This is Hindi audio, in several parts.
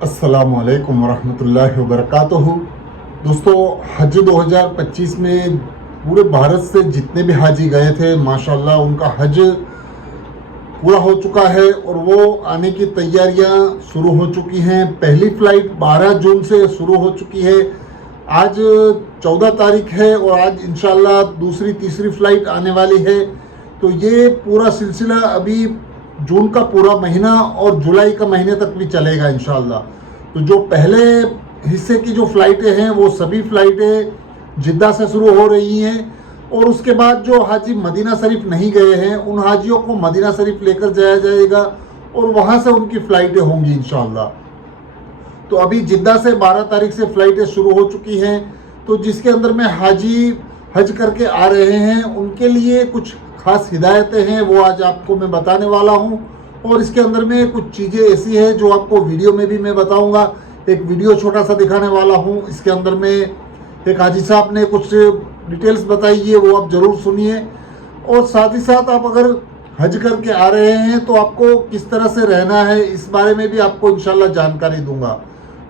अस्सलामुअलैकुम वरहमतुल्लाहि वबरकातुहू। दोस्तों, हज 2025 में पूरे भारत से जितने भी हाजी गए थे माशाल्लाह उनका हज पूरा हो चुका है और वो आने की तैयारियां शुरू हो चुकी हैं। पहली फ़्लाइट 12 जून से शुरू हो चुकी है। आज 14 तारीख है और आज इंशाल्लाह दूसरी तीसरी फ़्लाइट आने वाली है। तो ये पूरा सिलसिला अभी जून का पूरा महीना और जुलाई का महीने तक भी चलेगा इंशाल्लाह। तो जो पहले हिस्से की जो फ़्लाइटें हैं वो सभी फ़्लाइटें जिद्दा से शुरू हो रही हैं और उसके बाद जो हाजी मदीना शरीफ नहीं गए हैं उन हाजियों को मदीना शरीफ लेकर जाया जाएगा और वहाँ से उनकी फ़्लाइटें होंगी इंशाल्लाह। तो अभी जिद्दा से 12 तारीख से फ़्लाइटें शुरू हो चुकी हैं। तो जिसके अंदर में हाजी हज करके आ रहे हैं उनके लिए कुछ ख़ास हिदायतें हैं, वो आज आपको मैं बताने वाला हूं। और इसके अंदर में कुछ चीज़ें ऐसी हैं जो आपको वीडियो में भी मैं बताऊंगा। एक वीडियो छोटा सा दिखाने वाला हूं, इसके अंदर में एक हाजी साहब ने कुछ डिटेल्स बताई है, वो आप ज़रूर सुनिए। और साथ ही साथ आप अगर हज करके आ रहे हैं तो आपको किस तरह से रहना है इस बारे में भी आपको इंशाल्लाह जानकारी दूंगा।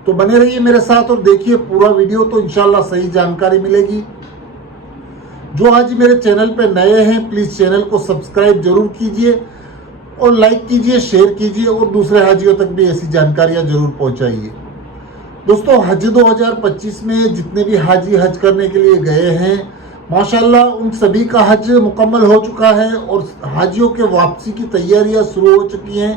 तो बने रहिए मेरे साथ और देखिए पूरा वीडियो, तो इंशाल्लाह सही जानकारी मिलेगी। जो आज मेरे चैनल पे नए हैं प्लीज़ चैनल को सब्सक्राइब जरूर कीजिए और लाइक कीजिए, शेयर कीजिए और दूसरे हाजियों तक भी ऐसी जानकारियां जरूर पहुंचाइए। दोस्तों, हज 2025 में जितने भी हाजी हज करने के लिए गए हैं माशाल्लाह उन सभी का हज मुकम्मल हो चुका है और हाजियों के वापसी की तैयारियां शुरू हो चुकी हैं।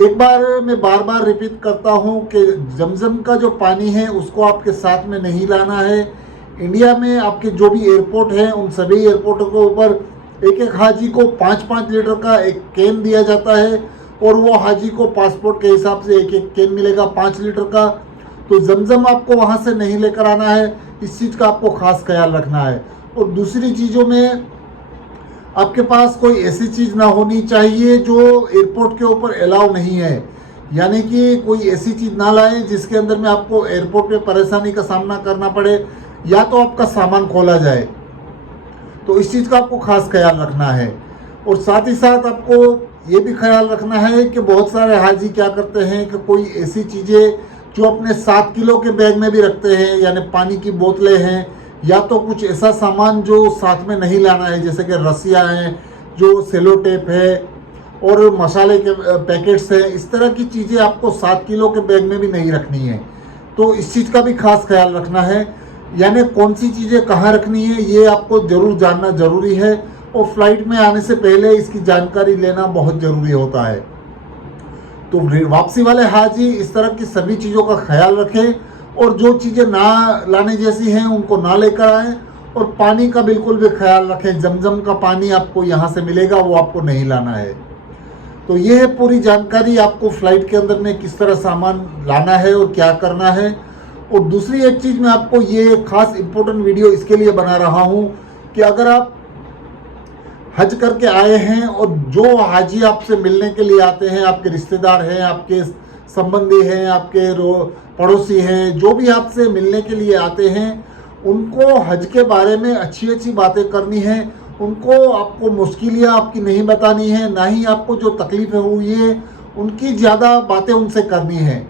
एक बार मैं बार बार रिपीट करता हूं कि जमजम का जो पानी है उसको आपके साथ में नहीं लाना है। इंडिया में आपके जो भी एयरपोर्ट हैं उन सभी एयरपोर्टों के ऊपर एक एक हाजी को 5-5 लीटर का एक कैन दिया जाता है और वो हाजी को पासपोर्ट के हिसाब से एक एक कैन मिलेगा 5 लीटर का। तो जमजम आपको वहाँ से नहीं लेकर आना है, इस चीज़ का आपको खास ख्याल रखना है। और दूसरी चीज़ों में आपके पास कोई ऐसी चीज़ ना होनी चाहिए जो एयरपोर्ट के ऊपर अलाउ नहीं है, यानी कि कोई ऐसी चीज़ ना लाएं जिसके अंदर में आपको एयरपोर्ट पे परेशानी का सामना करना पड़े या तो आपका सामान खोला जाए। तो इस चीज़ का आपको खास ख्याल रखना है। और साथ ही साथ आपको ये भी ख्याल रखना है कि बहुत सारे हाजी क्या करते हैं कि कोई ऐसी चीज़ें जो अपने 7 किलो के बैग में भी रखते हैं, यानी पानी की बोतलें हैं या तो कुछ ऐसा सामान जो साथ में नहीं लाना है, जैसे कि रस्सियाँ हैं, जो सेलो टेप है और मसाले के पैकेट्स हैं, इस तरह की चीज़ें आपको 7 किलो के बैग में भी नहीं रखनी है। तो इस चीज़ का भी खास ख्याल रखना है, यानी कौन सी चीज़ें कहाँ रखनी है ये आपको ज़रूर जानना ज़रूरी है और फ्लाइट में आने से पहले इसकी जानकारी लेना बहुत ज़रूरी होता है। तो वापसी वाले हाजी इस तरह की सभी चीज़ों का ख्याल रखें और जो चीज़ें ना लाने जैसी हैं उनको ना लेकर आएँ और पानी का बिल्कुल भी ख्याल रखें। जमजम का पानी आपको यहाँ से मिलेगा, वो आपको नहीं लाना है। तो ये है पूरी जानकारी आपको फ़्लाइट के अंदर में किस तरह सामान लाना है और क्या करना है। और दूसरी एक चीज़ मैं आपको ये खास इम्पोर्टेंट वीडियो इसके लिए बना रहा हूँ कि अगर आप हज करके आए हैं और जो हाजी आपसे मिलने के लिए आते हैं, आपके रिश्तेदार हैं, आपके संबंधी हैं, आपके पड़ोसी हैं, जो भी आपसे मिलने के लिए आते हैं उनको हज के बारे में अच्छी अच्छी बातें करनी है। उनको आपको मुश्किलें आपकी नहीं बतानी है, ना ही आपको जो तकलीफ़ें हुई है उनकी ज़्यादा बातें उनसे करनी है।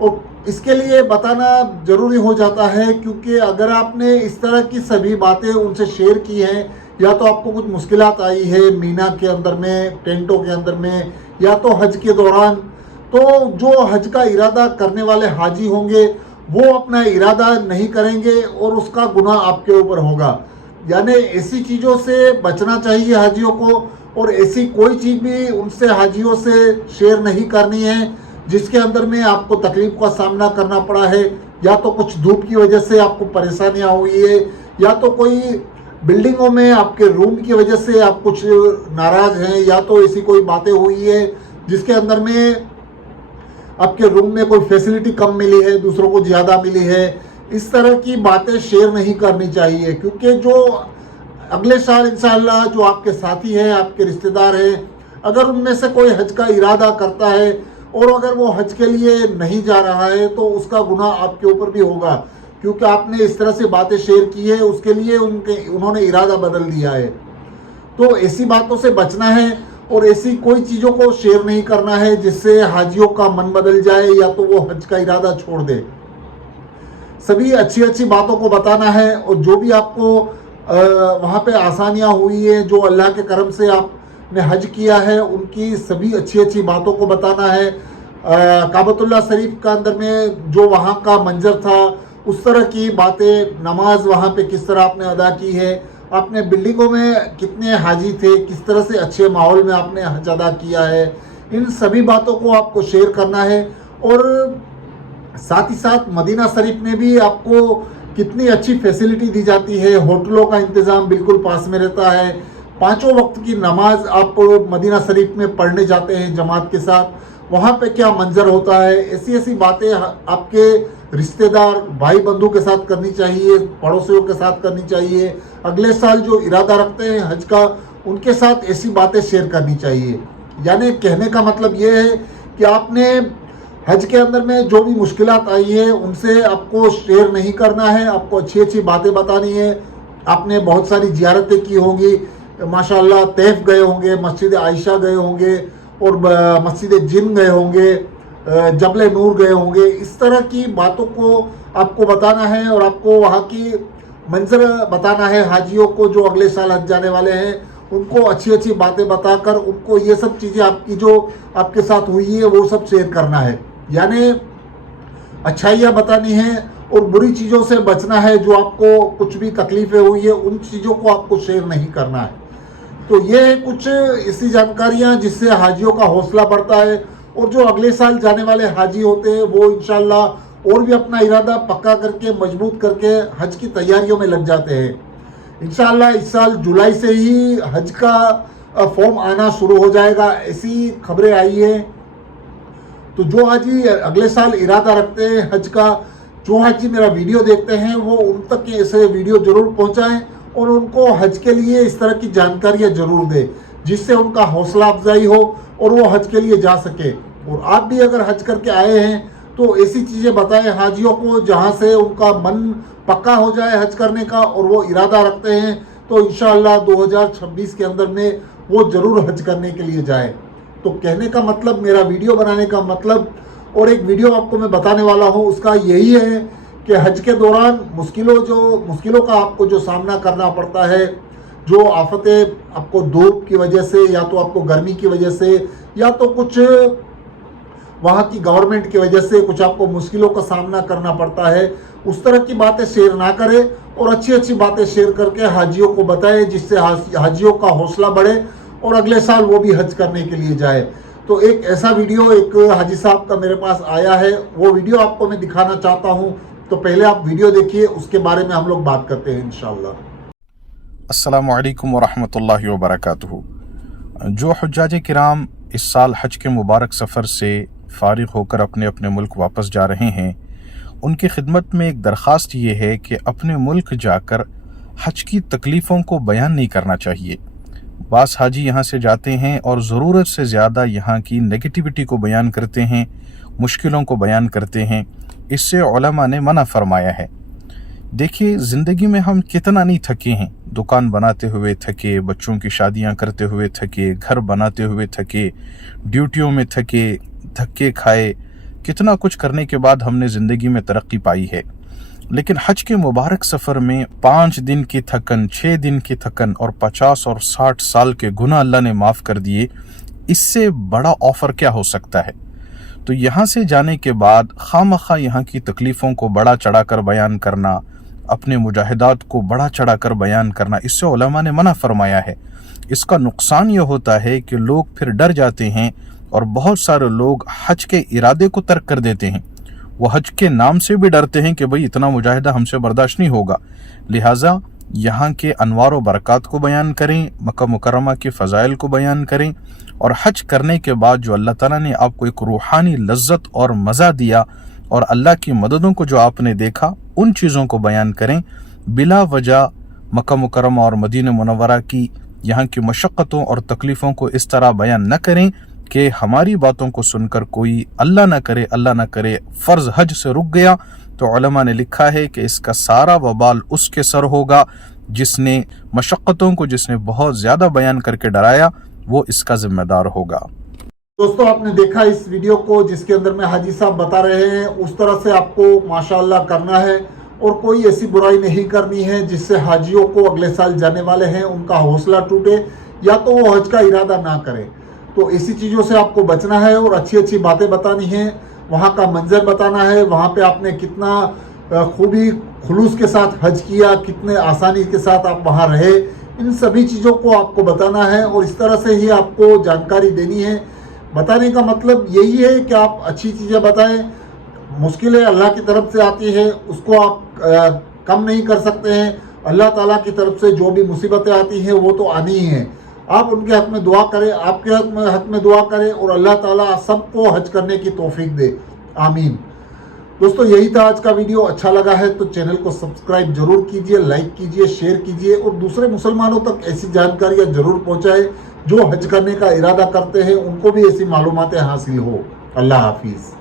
और इसके लिए बताना ज़रूरी हो जाता है क्योंकि अगर आपने इस तरह की सभी बातें उनसे शेयर की हैं या तो आपको कुछ मुश्किलात आई है मीना के अंदर में, टेंटों के अंदर में या तो हज के दौरान, तो जो हज का इरादा करने वाले हाजी होंगे वो अपना इरादा नहीं करेंगे और उसका गुनाह आपके ऊपर होगा। यानी ऐसी चीज़ों से बचना चाहिए हाजियों को और ऐसी कोई चीज़ भी उनसे हाजियों से शेयर नहीं करनी है जिसके अंदर में आपको तकलीफ का सामना करना पड़ा है, या तो कुछ धूप की वजह से आपको परेशानियां हुई है या तो कोई बिल्डिंगों में आपके रूम की वजह से आप कुछ नाराज़ हैं या तो ऐसी कोई बातें हुई है जिसके अंदर में आपके रूम में कोई फैसिलिटी कम मिली है, दूसरों को ज़्यादा मिली है। इस तरह की बातें शेयर नहीं करनी चाहिए क्योंकि जो अगले साल इंशाअल्लाह जो आपके साथी हैं, आपके रिश्तेदार हैं, अगर उनमें से कोई हज का इरादा करता है और अगर वो हज के लिए नहीं जा रहा है तो उसका गुनाह आपके ऊपर भी होगा क्योंकि आपने इस तरह से बातें शेयर की है, उसके लिए उन्होंने इरादा बदल दिया है। तो ऐसी बातों से बचना है और ऐसी कोई चीज़ों को शेयर नहीं करना है जिससे हाजियों का मन बदल जाए या तो वो हज का इरादा छोड़ दे। सभी अच्छी अच्छी बातों को बताना है, और जो भी आपको वहाँ पे आसानियाँ हुई है, जो अल्लाह के करम से आपने हज किया है, उनकी सभी अच्छी अच्छी बातों को बताना है। काबतुल्लाह शरीफ का अंदर में जो वहाँ का मंजर था, उस तरह की बातें, नमाज वहाँ पे किस तरह आपने अदा की है, आपने बिल्डिंगों में कितने हाजी थे, किस तरह से अच्छे माहौल में आपने हज अदा किया है, इन सभी बातों को आपको शेयर करना है। और साथ ही साथ मदीना शरीफ में भी आपको कितनी अच्छी फैसिलिटी दी जाती है, होटलों का इंतज़ाम बिल्कुल पास में रहता है, 5 वक्त की नमाज आप मदीना शरीफ में पढ़ने जाते हैं जमात के साथ, वहाँ पे क्या मंजर होता है, ऐसी ऐसी बातें आपके रिश्तेदार भाई बंधु के साथ करनी चाहिए, पड़ोसियों के साथ करनी चाहिए। अगले साल जो इरादा रखते हैं हज का, उनके साथ ऐसी बातें शेयर करनी चाहिए। यानी कहने का मतलब ये है कि आपने हज के अंदर में जो भी मुश्किलात आई है उनसे आपको शेयर नहीं करना है, आपको अच्छी अच्छी बातें बतानी है। आपने बहुत सारी जियारतें की होंगी, माशाल्लाह तैफ गए होंगे, मस्जिद आयशा गए होंगे, और मस्जिद जिन गए होंगे, जबल नूर गए होंगे। इस तरह की बातों को आपको बताना है और आपको वहाँ की मंजर बताना है हाजियों को जो अगले साल हज जाने वाले हैं, उनको अच्छी अच्छी बातें बताकर उनको ये सब चीज़ें आपकी जो आपके साथ हुई है वो सब शेयर करना है। यानी अच्छाइयाँ बतानी है और बुरी चीज़ों से बचना है। जो आपको कुछ भी तकलीफ़ें हुई है उन चीज़ों को आपको शेयर नहीं करना है। तो ये कुछ ऐसी जानकारियाँ जिससे हाजियों का हौसला बढ़ता है, और जो अगले साल जाने वाले हाजी होते हैं वो इंशाल्लाह और भी अपना इरादा पक्का करके मजबूत करके हज की तैयारियों में लग जाते हैं। इंशाल्लाह इस साल जुलाई से ही हज का फॉर्म आना शुरू हो जाएगा, ऐसी खबरें आई है। तो जो हाजी अगले साल इरादा रखते हैं हज का, जो हाजी मेरा वीडियो देखते हैं वो उन तक ऐसे वीडियो जरूर पहुंचाएं और उनको हज के लिए इस तरह की जानकारियां जरूर दें जिससे उनका हौसला अफजाई हो और वो हज के लिए जा सके। और आप भी अगर हज करके आए हैं तो ऐसी चीज़ें बताएं हाजियों को जहां से उनका मन पक्का हो जाए हज करने का, और वो इरादा रखते हैं तो इंशाअल्लाह 2026 के अंदर में वो ज़रूर हज करने के लिए जाए। तो कहने का मतलब, मेरा वीडियो बनाने का मतलब, और एक वीडियो आपको मैं बताने वाला हूँ उसका यही है कि हज के दौरान मुश्किलों का आपको जो सामना करना पड़ता है, जो आफतें आपको धूप की वजह से या तो आपको गर्मी की वजह से या तो कुछ वहाँ की गवर्नमेंट की वजह से कुछ आपको मुश्किलों का सामना करना पड़ता है, उस तरह की बातें शेयर ना करें और अच्छी अच्छी बातें शेयर करके हाजियों को बताएं जिससे हाजियों का हौसला बढ़े और अगले साल वो भी हज करने के लिए जाए। तो एक ऐसा वीडियो एक हाजी साहब का मेरे पास आया है, वो वीडियो आपको मैं दिखाना चाहता हूँ। तो पहले आप वीडियो देखिए, उसके बारे में हम लोग बात करते हैं इंशाअल्लाह। अस्सलामु अलैकुम वरहमतुल्लाहि वबरकातुहू। जो हुज्जाज किराम इस साल हज के मुबारक सफ़र से फ़ारिग होकर अपने अपने मुल्क वापस जा रहे हैं, उनकी खिदमत में एक दरख्वास्त ये है कि अपने मुल्क जाकर हज की तकलीफ़ों को बयान नहीं करना चाहिए। बास हाजी यहाँ से जाते हैं और ज़रूरत से ज़्यादा यहाँ की नेगेटिविटी को बयान करते हैं, मुश्किलों को बयान करते हैं। इससे उलमा ने मना फरमाया है। देखिए, ज़िंदगी में हम कितना नहीं थके हैं, दुकान बनाते हुए थके, बच्चों की शादियां करते हुए थके, घर बनाते हुए थके, ड्यूटियों में थके, धक्के खाए, कितना कुछ करने के बाद हमने ज़िंदगी में तरक्की पाई है। लेकिन हज के मुबारक सफ़र में 5 दिन की थकन, 6 दिन की थकन और 50 और 60 साल के गुनाह अल्लाह ने माफ़ कर दिए। इससे बड़ा ऑफ़र क्या हो सकता है? तो यहाँ से जाने के बाद खामखा यहाँ की तकलीफ़ों को बड़ा चढ़ाकर बयान करना, अपने मुजाहिदात को बड़ा चढ़ाकर बयान करना, इससे उलमा ने मना फरमाया है। इसका नुकसान यह होता है कि लोग फिर डर जाते हैं और बहुत सारे लोग हज के इरादे को तर्क कर देते हैं। वो हज के नाम से भी डरते हैं कि भाई इतना मुजाहिदा हमसे बर्दाश्त नहीं होगा। लिहाजा यहाँ के अनवार व बरक़ात को बयान करें, मक्का मुकर्रमा के फ़ज़ाइल को बयान करें, और हज करने के बाद जो अल्लाह ताला ने आपको एक रूहानी लज्जत और मज़ा दिया और अल्लाह की मददों को जो आपने देखा, उन चीज़ों को बयान करें। बिला वजह मक्का मुकर्रमा और मदीना मुनव्वरा की यहाँ की मशक्क़तों और तकलीफ़ों को इस तरह बयान न करें कि हमारी बातों को सुनकर कोई अल्लाह न करे फ़र्ज़ हज से रुक गया, तो उलमा ने लिखा है कि इसका सारा वबाल उसके सर होगा जिसने मशक्क़तों को, जिसने बहुत ज़्यादा बयान करके डराया। वो इसका जिम्मेदार होगा। दोस्तों आपने देखा इस वीडियो को जिसके अंदर में हाजी साहब बता रहे हैं, उस तरह से आपको माशाअल्लाह करना है और कोई ऐसी बुराई नहीं करनी है जिससे हाजियों को अगले साल जाने वाले हैं उनका हौसला टूटे या तो वो हज का इरादा ना करें। तो ऐसी चीज़ों से आपको बचना है और अच्छी अच्छी बातें बतानी है, वहाँ का मंजर बताना है, वहाँ पे आपने कितना खूबी खुलूस के साथ हज किया, कितने आसानी के साथ आप वहाँ रहे, इन सभी चीज़ों को आपको बताना है और इस तरह से ही आपको जानकारी देनी है। बताने का मतलब यही है कि आप अच्छी चीज़ें बताएं। मुश्किलें अल्लाह की तरफ से आती है, उसको आप कम नहीं कर सकते हैं। अल्लाह ताला की तरफ से जो भी मुसीबतें आती हैं वो तो आनी ही हैं। आप उनके हक में दुआ करें, आपके हक में दुआ करें और अल्लाह ताला सबको हज करने की तौफीक दे, आमीन। दोस्तों यही था आज का वीडियो। अच्छा लगा है तो चैनल को सब्सक्राइब जरूर कीजिए, लाइक कीजिए, शेयर कीजिए और दूसरे मुसलमानों तक ऐसी जानकारियाँ जरूर पहुँचाएं जो हज करने का इरादा करते हैं, उनको भी ऐसी मालूमातें हासिल हो। अल्लाह हाफिज़।